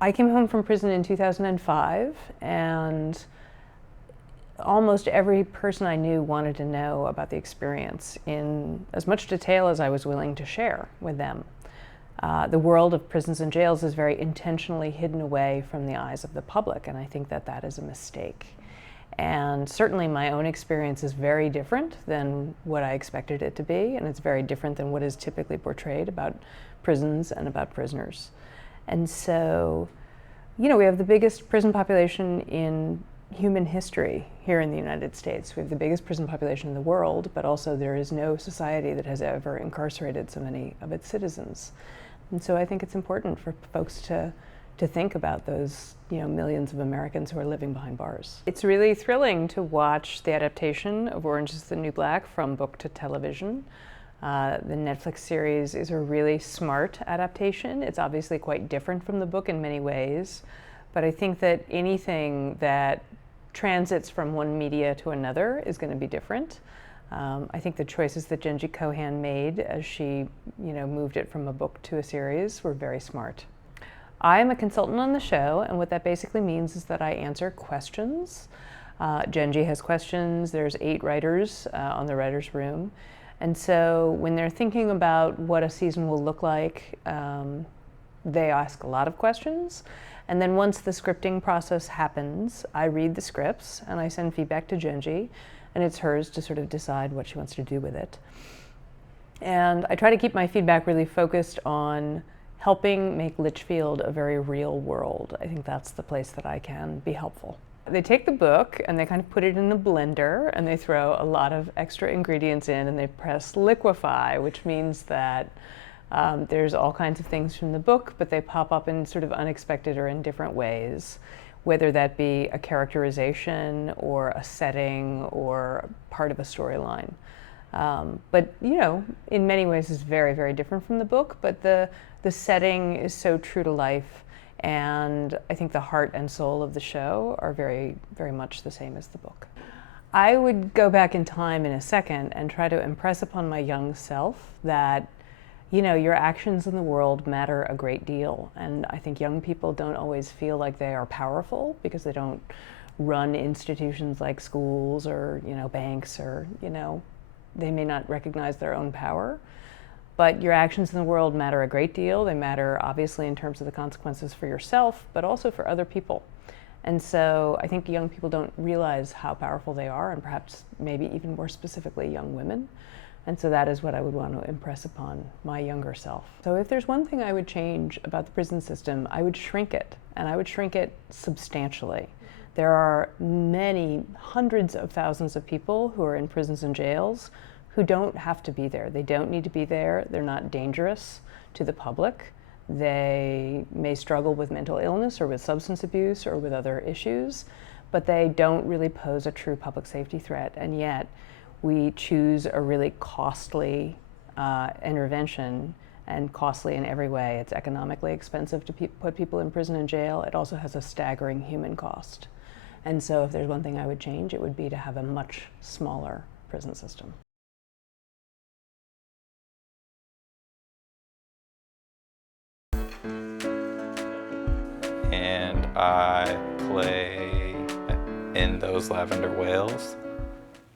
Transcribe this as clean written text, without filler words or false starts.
I came home from prison in 2005, and almost every person I knew wanted to know about the experience in as much detail as I was willing to share with them. The world of prisons and jails is very intentionally hidden away from the eyes of the public, and I think that that is a mistake. And certainly my own experience is very different than what I expected it to be, and it's very different than what is typically portrayed about prisons and about prisoners. And so, you know, we have the biggest prison population in human history here in the United States. We have the biggest prison population in the world, but also there is no society that has ever incarcerated so many of its citizens. And so I think it's important for folks to think about those, you know, millions of Americans who are living behind bars. It's really thrilling to watch the adaptation of Orange is the New Black from book to television. The Netflix series is a really smart adaptation. It's obviously quite different from the book in many ways, but I think that anything that transits from one media to another is going to be different. I think the choices that Jenji Kohan made as she, you know, moved it from a book to a series were very smart. I am a consultant on the show, and what that basically means is that I answer questions. Jenji has questions. There's 8 writers on the writer's room. And so when they're thinking about what a season will look like, they ask a lot of questions. And then once the scripting process happens, I read the scripts and I send feedback to Jenji, and it's hers to sort of decide what she wants to do with it. And I try to keep my feedback really focused on helping make Litchfield a very real world. I think that's the place that I can be helpful. They take the book and they kind of put it in a blender and they throw a lot of extra ingredients in and they press liquefy, which means that there's all kinds of things from the book, but they pop up in sort of unexpected or in different ways, whether that be a characterization or a setting or part of a storyline. But, you know, in many ways it's very, very different from the book, but the setting is so true to life, and I think the heart and soul of the show are very, very much the same as the book. I would go back in time in a second and try to impress upon my young self that, you know, your actions in the world matter a great deal, and I think young people don't always feel like they are powerful because they don't run institutions like schools or, you know, banks, or, you know, they may not recognize their own power. But your actions in the world matter a great deal. They matter obviously in terms of the consequences for yourself, but also for other people. And so I think young people don't realize how powerful they are, and perhaps maybe even more specifically young women. And so that is what I would want to impress upon my younger self. So if there's one thing I would change about the prison system, I would shrink it, and I would shrink it substantially. There are many hundreds of thousands of people who are in prisons and jails who don't have to be there. They don't need to be there. They're not dangerous to the public. They may struggle with mental illness or with substance abuse or with other issues, but they don't really pose a true public safety threat. And yet we choose a really costly intervention, and costly in every way. It's economically expensive to put people in prison and jail. It also has a staggering human cost. And so if there's one thing I would change, it would be to have a much smaller prison system. And I play in Those Lavender Whales.